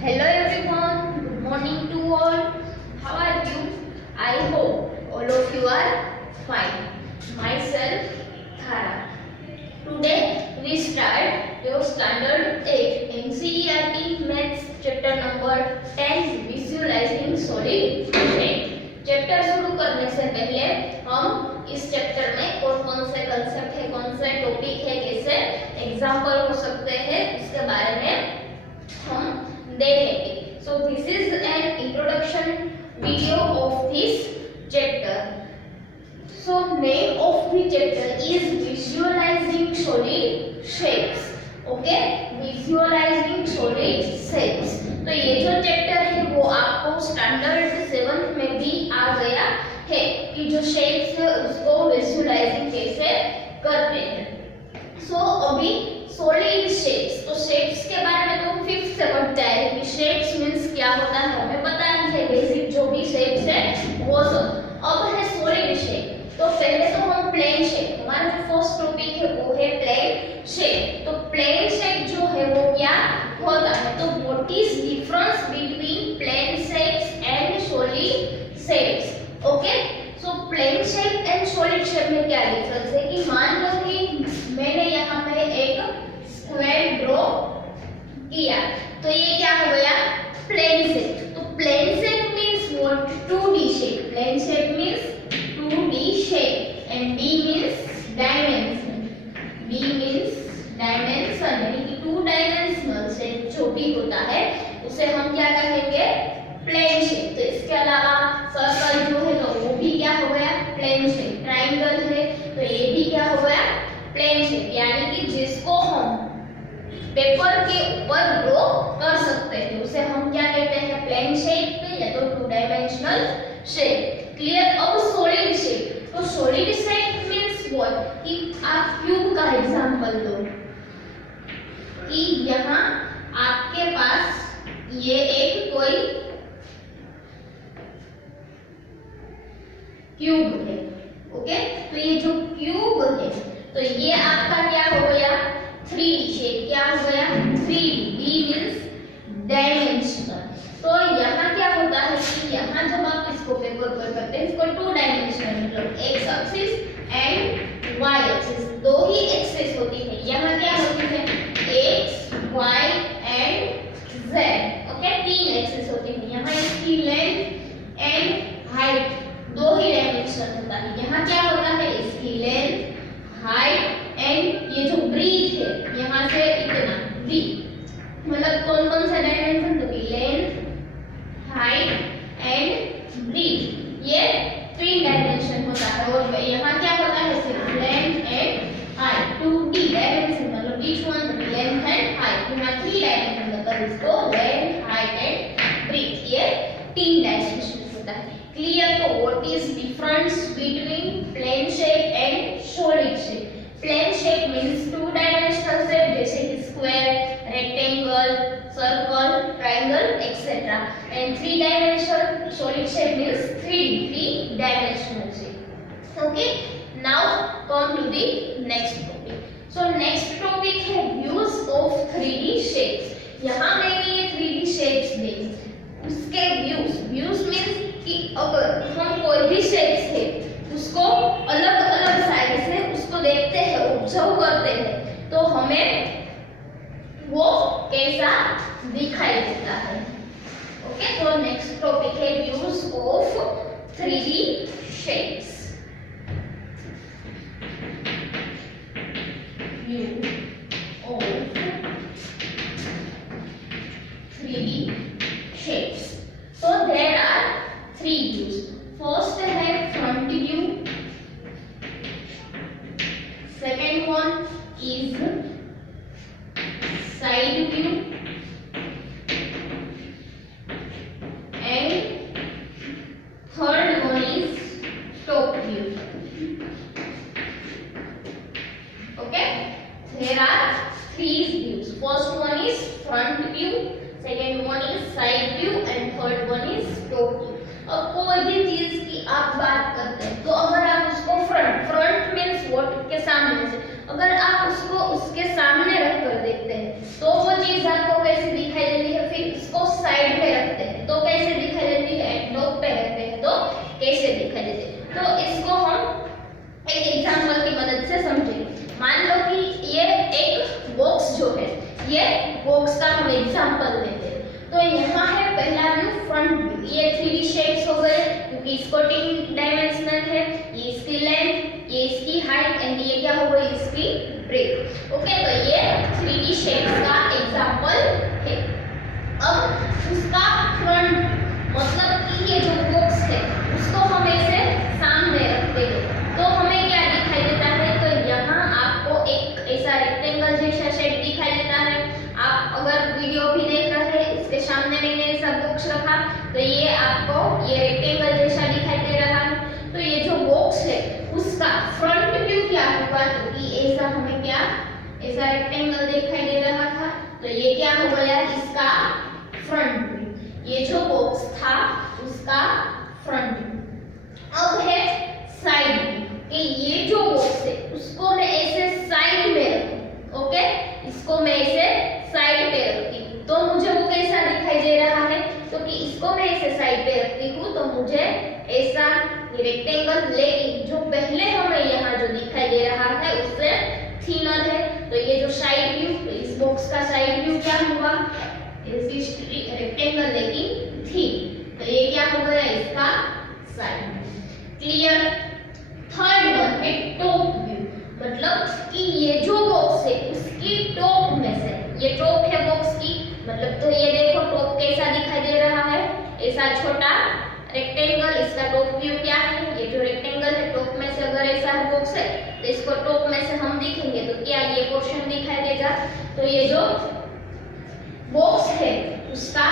Hello everyone, good morning to all. How are you? I hope all of you are fine. Myself, Thara. Today we start your standard 8 NCERT Maths chapter number 10 Visualizing Solid Shape. Chapter शुरू करने से पहले हम इस chapter में कौन से concept है, कौन से टॉपिक है, कैसे एग्जाम्पल हो सकते हैं, इसके बारे में हम देखेंगे. So this is an introduction video of this chapter. So name of the chapter is Visualizing Solid Shapes. Okay, Visualizing Solid Shapes. तो ये जो चैप्टर है वो आपको स्टैंडर्ड 7 में भी आ गया है कि जो शेप्स है उसको विजुअलाइजिंग कैसे करते हैं. सो अभी सॉलिड शेप्स, तो शेप्स के बारे में तो 5th से पढ़ते हैं कि शेप्स मींस क्या होता है, हमें पता है बेसिक जो भी शेप्स है वो सब. अब है सॉलिड शेप. तो पहले तो हम प्लेन शेप, हमारा जो फर्स्ट टॉपिक है वो है प्लेन शेप. तो प्लेन शेप जो है वो क्या होता है, तो what is difference between plane shapes and solid shapes. Okay, so plane shape and solid shape में क्या डिफरेंस है कि मान लो कि मैंने यहाँ पे एक स्क्वायर ड्रॉ किया, तो ये क्या हो गया, प्लेन शेप. तो plane shape means what, 2D shape. Plane shape means 2D shape and D means dimension. D means dimension, यानी कि 2 डायमेंशनल शेप जो भी होता है उसे हम क्या कहेंगे, प्लेन शेप. तो इसके अलावा सर्कल जो है तो वो भी क्या हो गया, प्लेन शेप. ट्रायंगल है तो ये भी क्या हो गया, प्लेन शेप. यानी कि जिसको हम पेपर के ऊपर ड्रॉ कर सकते हैं उसे हम क्या कहते हैं, प्लेन शेप या तो 2 डायमेंशनल शेप. क्लियर. अब सॉलिड शेप, तो सॉलिड शेप मींस व्हाट कि आप क्यूब का एग्जांपल लो कि यहाँ आपके पास ये एक कोई क्यूब है. ओके, तो ये जो क्यूब है तो ये आपका क्या हो गया, 3D शेप. क्या हो गया, 3D. D means dimensional. तो यहाँ क्या होता है कि यहाँ जब आप इसको पेपर पर करते हैं इसको 2 डायमेंशनल मतलब x axis and y axis, दो ही एक्सिस होती है. यहाँ क्या होती है, x y and z. Okay, 3 axis होती है. यहाँ इसकी लेंथ एंड हाइट दो ही डायमेंशन होता है. यहाँ क्या होता है, इसकी लेंथ, हाइट एंड ये जो ब्रीथ है यहाँ से इतना b, मतलब कौन कौन सा डायमेंशन, तो लेंथ, हाइट एंड ब्रीथ, ये 3 डायमेंशन होता है. और यहाँ क्या होता है, सिर्फ length and height. 2D dimension मतलब each one length and height. यहाँ 3 डायमेंशन मतलब इसको लेंथ, हाइट एंड ब्रीथ, ये 3 डायमेंशन होता है. क्लियर. तो what is difference between plane shape and solid shape. Plane shape means 2 dimensional shape जैसे कि square, rectangle, circle, triangle etcetera. And 3 dimensional solid shape means 3 dimensional shape. Okay, now come to the next topic. So next topic है views of 3D shapes. यहाँ मैंने ये 3D shapes दी, उसके views means कि अगर हम कोई भी शेप्स है उसको अलग अलग साइड से उसको देखते हैं, ऑब्जर्व करते हैं, तो हमें वो कैसा दिखाई देता है. ओके, तो नेक्स्ट टॉपिक है views of 3D shapes. View of 3D shapes. So there are 3 views. First है front view. Second one is side view. And third one is top view. Okay, there are 3 views. First one is front view, second one is side view and third one is top view. अब कोई भी चीज की आप बात करते हैं तो अगर आप उसको फ्रंट मींस व्हाट के सामने से, अगर आप उसको उसके सामने रख कर देखते हैं तो वो चीज आपको कैसी दिखाई देती है. फिर इसको बॉक्स का हम एग्जांपल लेते हैं। तो यहाँ है पहला व्यू फ्रंट व्यू, ये 3D शेप्स हो गए क्योंकि इसको 3 डायमेंशनल है, ये इसकी लेंथ, ये इसकी हाइट एंड ये क्या हो गई इसकी ब्रेथ। ओके, तो ये 3D शेप्स का एग्जांपल है। अब उसका फ्रंट मतलब कि ये जो बॉक्स है उसको हम ऐसे सामने रखते हैं तो हमें क्या दिखाई देता है, तो यहाँ आपको एक ऐसा रेक्टेंगल जैसा शेप दिखाई देता है। आप अगर वीडियो भी देख रहे हैं इसके सामने मैंने ऐसा बॉक्स रखा तो ये आपको ये रेक्टेंगल जैसा दिखाई दे रहा है। तो ये जो बॉक्स है उसका फ्रंट व्यू क्या होगा, क्योंकि ऐसा हमें क्या ऐसा रेक्टेंगल दिखाई दे रहा था तो ये क्या हो गया इसका फ्रंट व्यू, ये जो बॉक्स था उसका फ्रंट व्यू। अब है साइड व्यू कि ये जो बॉक्स है उसको मैं ऐसे साइड में रखूं। ओके, इसको मैं ऐसे साइड पे रखती हूँ तो मुझे वो कैसा दिखाई दे रहा है, क्योंकि इसको मैं ऐसे साइड पे रखती हूँ तो मुझे ऐसा रेक्टेंगल, लेकिन जो पहले हमें यहाँ जो दिखाई दे रहा है उससे थिनर है। तो ये जो साइड व्यू, तो इस बॉक्स का साइड व्यू क्या हुआ, रेक्टेंगल लेकिन थिन, तो ये क्या हो गया इसका side view. Clear. Third one है टॉप व्यू, मतलब कि ये जो बॉक्स है उसकी टॉप में से, ये टॉप है बॉक्स की, मतलब तो ये देखो टॉप कैसा दिखाई दे रहा है, ऐसा छोटा रेक्टेंगल, इसका टॉप व्यू क्या है, ये जो रेक्टेंगल है टॉप में से अगर ऐसा बॉक्स है तो इसको टॉप में से हम दिखेंगे तो क्या ये पोर्शन दिखाई देगा। तो ये जो बॉक्स है उसका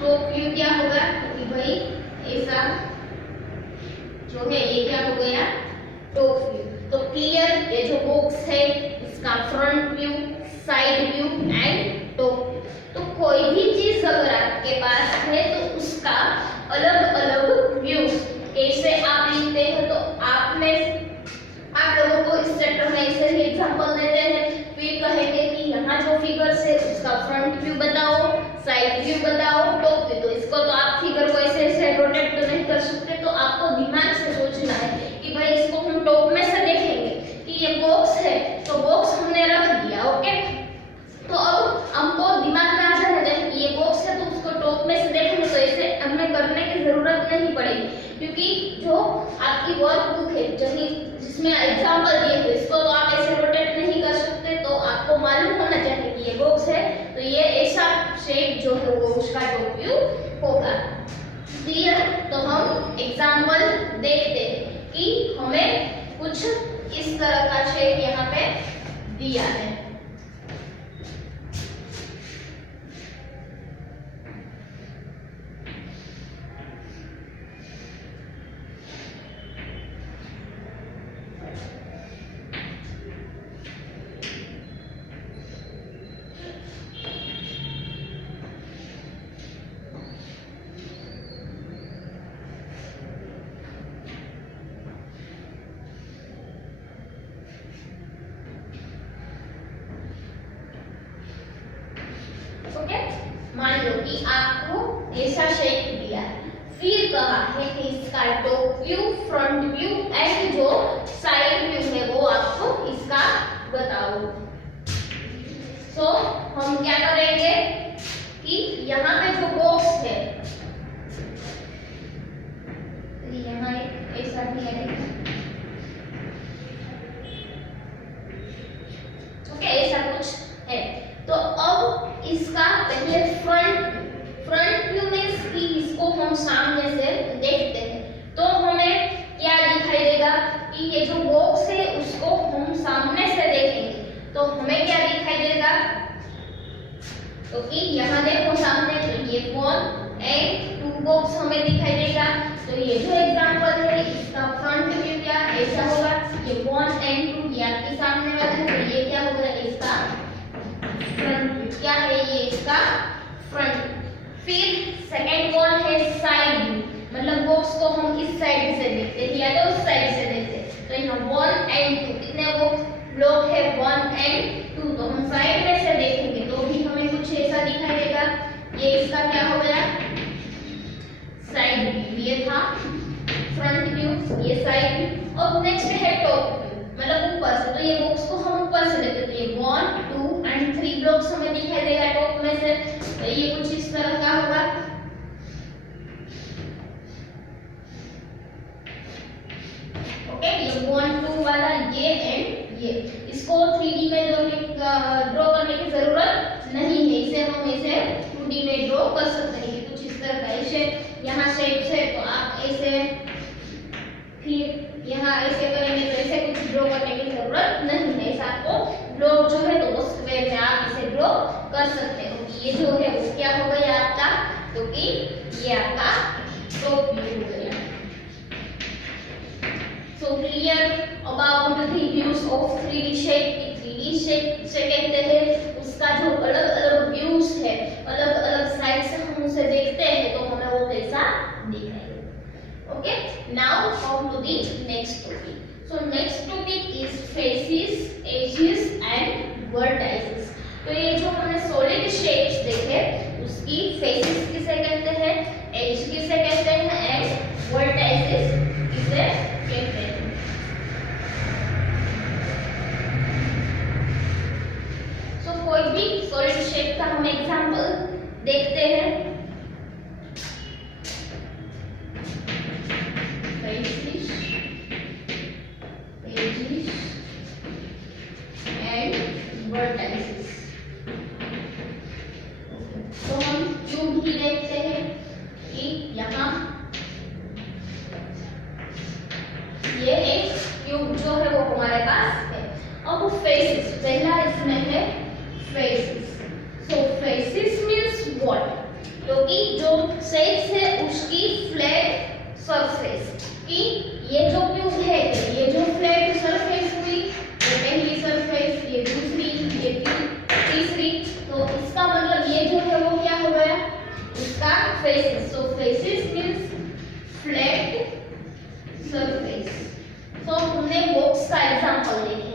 टॉप व्यू क्या होगा, कि भाई ऐसा जो है ये क्या हो गया टॉप व्यू। तो क्लियर, ये जो बॉक्स है इसका front view, side view and top view. तो कोई भी चीज अगर आपके पास है तो उसका अलग अलग व्यू कैसे आप लिखते हैं, तो आप लोगों को इस चैप्टर में ऐसे ही एग्जांपल देते हैं, फिर कहेंगे कि यहाँ जो फिगर्स है उसका फ्रंट व्यू बताओ, साइड व्यू बताओ, टॉप व्यू। तो इसको तो आप फिगर को ऐसे ऐसे रोटेट तो नहीं कर सकते, तो आपको दिमाग से सोचना है कि भाई इसको हम टॉप में से देखेंगे कि ये बॉक्स है तो बॉक्स हमने रख दिया। ओके, तो अब हमको दिमाग में आ जाना चाहिए कि ये बॉक्स है तो उसको टॉप में से देखेंगे, तो ऐसे हमें करने की जरूरत नहीं पड़ेगी, क्योंकि जो आपकी वर्कबुक है जिसमें एग्जांपल दिए हुए इसको तो आप ऐसे रोटेट नहीं कर सकते, तो आपको मालूम होना चाहिए कि ये बॉक्स है तो ये ऐसा शेप जो है वो उसका टॉप व्यू होगा। क्लियर। तो हम एग्जांपल देखते हैं कि हमें कुछ इस तरह का शेप यहाँ पे दिया है। ओके, मान लो कि आपको ऐसा शेप दिया है, फिर कहा है कि इसका top view, front view and जो साइड व्यू है वो आपको इसका बताओ। सो हम क्या करेंगे कि यहाँ पे जो बॉक्स है, यहाँ एक ऐसा भी है, ओके ऐसा कुछ है। तो अब इसका पहले फ्रंट व्यू मींस कि इसको हम सामने से देखते हैं तो हमें क्या दिखाई देगा कि ये जो बॉक्स है उसको हम सामने से देखेंगे तो हमें क्या दिखाई देगा, तो कि यहाँ देखो सामने तो ये 1 एंड 2 बॉक्स हमें दिखाई देगा। तो ये जो एग्जांपल है इसका फ्रंट व्यू क्या ऐसा होगा, ये 1 एंड 2 ये आपके सामने वाला है, तो ये क्या होगा इसका फ्रंट व्यू क्या है, ये इसका फ्रंट। फिर सेकंड वन है साइड व्यू, मतलब बॉक्स को हम इस साइड से देखते हैं या तो उस साइड से देखते हैं। तो यहाँ 1 एंड 2 कितने ब्लॉक है 1 एंड 2, तो हम साइड में से देखेंगे तो भी हमें कुछ ऐसा दिखाई देगा। ये इसका क्या हो गया साइड व्यू, ये था फ्रंट व्यू, ये साइड व्यू। और नेक्स्ट है टॉप व्यू, मतलब ऊपर से, तो ये बॉक्स को हम ऊपर से देखते हैं तो ये 1 2 एंड 3 ब्लॉक्स हमें दिखाई देगा टॉप में से। तो ये कुछ इस तरह का होगा। ओके, ये 1 2 वाला ये एंड ये, इसको 3D में ड्रॉ करने की जरूरत नहीं है, इसे हम इसे 2D में ड्रॉ कर सकते हैं। ये कुछ इस तरह का ऐसे यहाँ शेप है, तो आप ऐसे फिर यहाँ ऐसे करेंगे तो ऐसे कुछ ड्रॉ करने की जरूरत नहीं है। ऐसा आपको ब्लॉक जो है तो वो स्क्वायर में आप इसे ड्रॉ कर सकते हो। ये जो है वो क्या हो गया आपका, तो कि ये आपका टॉप व्यू हो गया। So clear about the views of 3D shape. 3D shape से कहते हैं उसका जो अलग अलग व्यूज है, अलग अलग साइड से हम उसे देखते हैं तो हमें वो कैसा दिखाई। Okay, now come to the next topic. So next topic is faces, edges and vertices. तो ये जो हमने solid shapes देखे उसकी faces किसे कहते हैं, edge किसे कहते हैं and vertices किसे कहते हैं। So कोई भी solid shape का हम एग्जांपल देखते हैं। तो हम क्यूब ही देखते हैं कि यहाँ ये एक क्यूब जो है वो हमारे पास है। अब फेसेस, पहला इसमें है faces. So faces means what, तो कि जो शेप है उसकी फ्लैट सरफेस, कि ये जो क्यूब है ये जो फ्लैट सरफेस हुई, ये पहली सरफेस, ये दूसरी, ये तीसरी, तो इसका मतलब ये जो है वो क्या हो गया, इसका फेसेस। सो फेसेस मींस फ्लैट सरफेस। सो हमने बॉक्स का एग्जांपल देखे,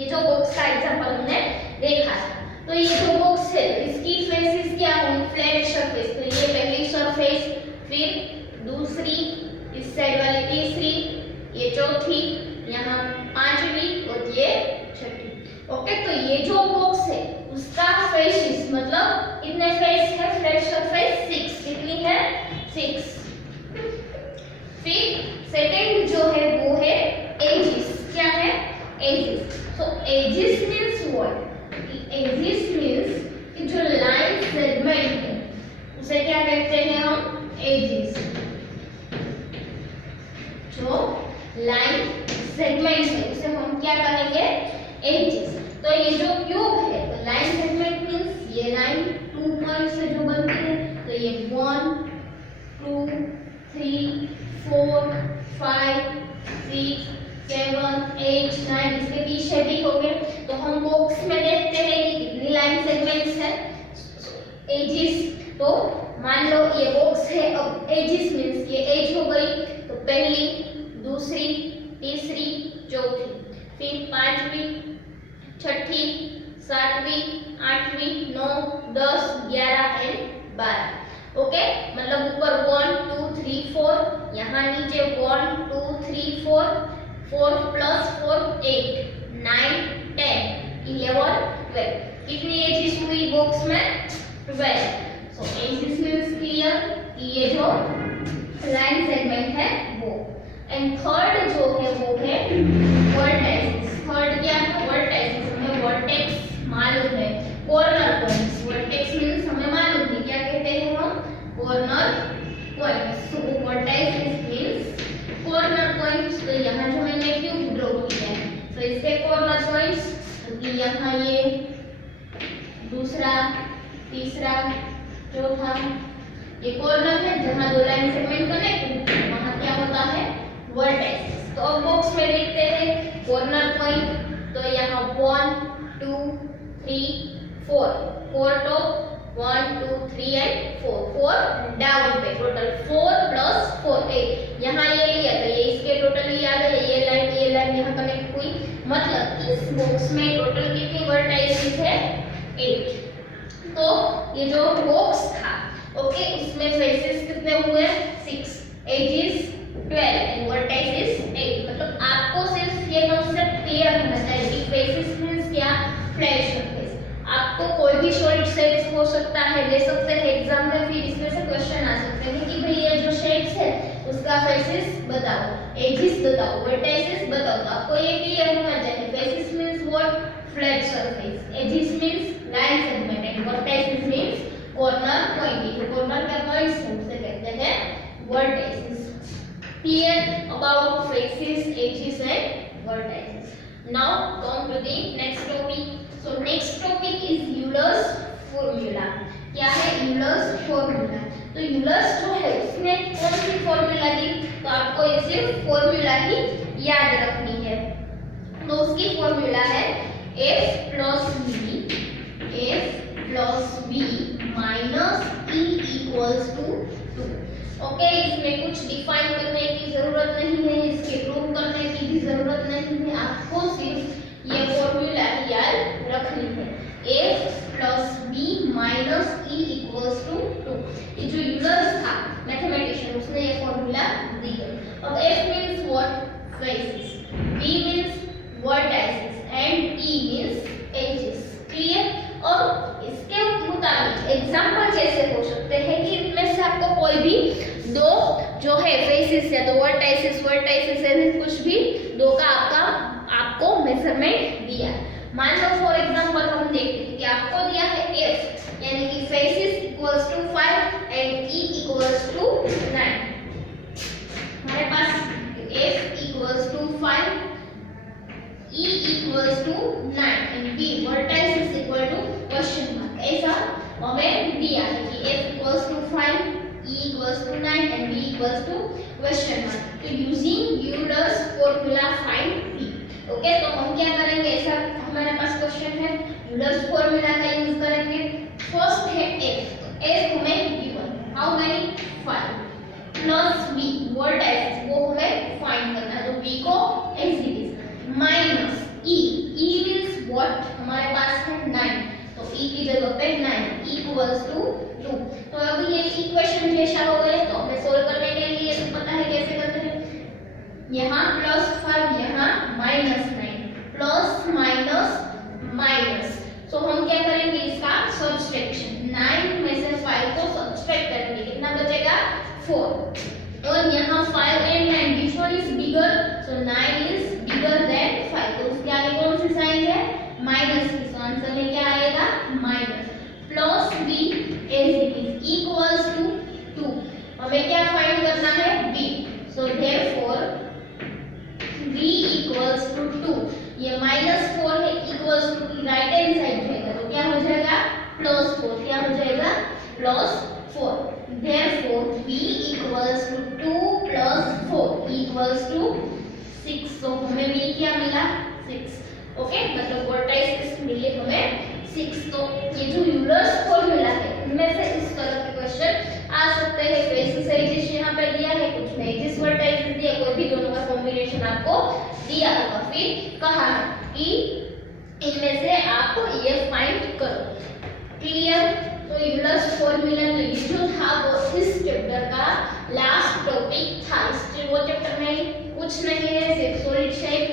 ये जो बॉक्स का एग्जांपल हमने देखा था, तो ये जो बॉक्स है इसकी फेसेस क्या हुई, फ्लैट सरफेस। तो ये पहली सरफेस, फिर दूसरी, इस साइड वाली तीसरी, ये चौथी, यहाँ पांचवी और ये छठी। ओके, तो ये जो बॉक्स है उसका फेसेस मतलब कितने फेस है, फ्लैट सरफेस 6, कितनी है 6। फिर सेकंड जो है वो है एजेस। क्या है edges? So edges means what, edges means कि जो लाइन सेगमेंट है उसे क्या कहते हैं हम, एजेस। जो लाइन सेगमेंट है उसे हम क्या कहेंगे, एजेस। तो ये जो क्यूब है तो लाइन सेगमेंट मींस ये लाइन 2 पॉइंट से जो बनती है, तो ये 1 2 3 4 5 6 7 8 9, इसके पीछे भी हो गए। तो हम बॉक्स में देखते हैं कि कितनी लाइन सेगमेंट्स है, एजेस। तो मान लो ये बॉक्स है, अब एजेस मींस ये एज हो गई, तो पहली, दूसरी, तीसरी, चौथी, फिर पांचवी, छठी, सातवीं, आठवीं, 9 10 11 एंड 12। ओके, मतलब ऊपर 1 2 3 4, यहाँ नीचे 1 2 3 4 4 प्लस 4 8 9 10 11 12। कितनी एजेस हुई बॉक्स में, 12। सो एजेस मींस क्लियर कि ये जो लाइन सेगमेंट है वो। एंड थर्ड जो है वो है वर्टेक्स। थर्ड क्या है, वर्टेक्स। हमें वर्टेक्स मालूम है, कॉर्नर पॉइंट्स। वर्टेक्स मींस हमें मालूम है, क्या कहते हैं हम, कॉर्नर पॉइंट्स। सो वर्टेक्स मींस कॉर्नर पॉइंट्स। तो यहाँ जो मैंने क्यूब ड्रॉ किया है तो इसके कॉर्नर पॉइंट्स, तो यहाँ ये दूसरा, तीसरा, चौथा, ये कॉर्नर है जहाँ दो लाइन सेगमेंट कनेक्ट, वहाँ क्या होता है, वर्टेक्स। तो अब बॉक्स में देखते हैं कॉर्नर पॉइंट, तो यहाँ 1 2 3 4, 4 टॉप, 1 2 3 एंड 4 डाउन पे, टोटल 4 प्लस 4 8। यहाँ ये लिया तो ये इसके टोटल ही आ गए, ये लाइन यहाँ कनेक्ट हुई, मतलब इस बॉक्स में टोटल कितनी वर्टाइसेस है, 8। तो ये जो बॉक्स था, ओके, उसमें फेसेस कितने हुए, 6, एजेस 12 एंड वर्टाइसेस 8। मतलब आपको सिर्फ ये कांसेप्ट क्लियर होना चाहिए कि फेसेस मींस क्या, फ्लैट सरफेस। आप आपको कोई भी शॉर्ट शेड्स हो सकता है, ले सकते हैं एग्जाम में, फिर इसमें से क्वेश्चन आ सकते हैं कि भाई ये जो शेड्स है उसका फेसिस बताओ, एजिस बताओ, वर्टाइसिस बताओ। तो आपको ये क्लियर होना चाहिए। Faces means what? Flat surface, edges means line segment and vertices means corner point. ये कॉर्नर का पॉइंट्स उसे कहते हैं vertices. Clear about faces, edges and vertices. Now come to the next topic. So next topic is Euler's formula. क्या है Euler's formula? तो Euler's जो है उसमें कौन सी फॉर्मूला दी? तो आपको ये सिर्फ फॉर्मूला ही याद रखनी है। तो उसकी फॉर्मूला है F plus V minus E equals to 2। Okay, इसमें कुछ डिफाइन करने की जरूरत नहीं है, इसके प्रूव करने की भी जरूरत नहीं है, आपको सिर्फ ये फॉर्मूला ही याद रखनी है। F plus V minus E equals to 2। ये जो यूलर्स था मैथमेटिशियन उसने ये फॉर्मूला दी है। अब F means what? Faces, V means vertices and E means edges। Clear? और इसके मुताबिक एग्जांपल कैसे हो सकते हैं कि इनमें से आपको कोई भी दो जो है फेसिस या तो वर्टाइसिस है, कुछ भी दो का आपको मेजरमेंट दिया। मान लो फॉर एग्जांपल हम देखते हैं कि आपको दिया है F यानी कि faces equals to 5 and E equals to 9। हमारे पास F equals to 5, E equals to 9 and B vertices equal to question mark। ऐसा हमें दिया है कि F equals to 5, E equals to 9 and B equals to question mark। तो using Euler's formula find B। Okay, तो हम क्या करेंगे? ऐसा हमारे पास क्वेश्चन है, Euler's formula का यूज करेंगे। फर्स्ट है F, तो F हमें given, how many? 5 plus B vertices वो हमें फाइंड करना है, तो B को as it is minus E means what? हमारे पास है 9, तो E की जगह पे 9 इक्वल्स टू 2। तो अब ये इक्वेशन जैसा हो गए, तो हमें सोल्व करने के लिए पता है कैसे करते हैं। यहाँ +5, यहाँ -9, प्लस माइनस। तो हम क्या करेंगे? इसका सब्सट्रैक्शन, 9 में से 5 को सब्सट्रैक्ट करेंगे, कितना बचेगा? 4। और यहाँ 5 and 9 which one is bigger? So 9 is bigger than 5। तो उसके आगे कौन सी साइन है? माइनस की। तो आंसर में क्या आएगा? Minus. Plus B as it is equals to 2। हमें क्या फाइंड करना है? B। So therefore B equals to 2। ये -4 है, equals to right hand side जाएगा, तो क्या हो जाएगा? +4। क्या हो जाएगा? +4। Therefore B equals to 2 plus 4 equals to 6। तो हमें B क्या मिला? 6। ओके, मतलब वर्टाइसिस मिले हमें 6। तो ये जो यूलर्स फॉर्मूला है इनमें से इस तरह के क्वेश्चन आ सकते हैं। फेसिस एजिस यहाँ पे दिया है, कुछ में एजिस वर्टाइसिस दिया, कोई भी दोनों का कॉम्बिनेशन आपको दिया होगा, फिर कहा है कि इनमें से आप ये फाइंड करो। क्लियर? तो यूलर्स फॉर्मूला तो ये जो था वो इस चैप्टर का लास्ट टॉपिक था। वो चैप्टर में कुछ नहीं है, सिर्फ सॉलिड शेप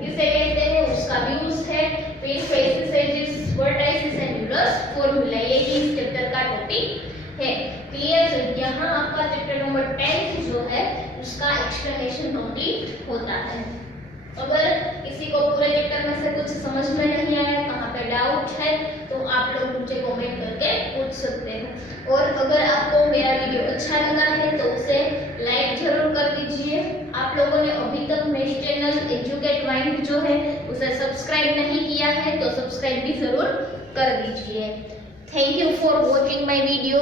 किसे कहते हैं उसका भी यूज है, फिर faces edges vertices and Euler's formula, ये ही इस चैप्टर का टॉपिक है। क्लियर? तो यहाँ आपका चैप्टर नंबर 10 जो है उसका एक्सप्लेनेशन कंप्लीट होता है। अगर किसी को पूरे चैप्टर में से कुछ समझ में नहीं आया, कहाँ पे डाउट है, तो आप लोग मुझे कमेंट करके पूछ सकते हैं। और अगर आपको मेरा वीडियो अच्छा लगा है तो उसे लाइक जरूर कर दीजिए। आप लोगों ने अभी तक मेरे चैनल एजुकेट माइंड जो है उसे सब्सक्राइब नहीं किया है तो सब्सक्राइब भी जरूर कर दीजिए। Thank you for watching my video.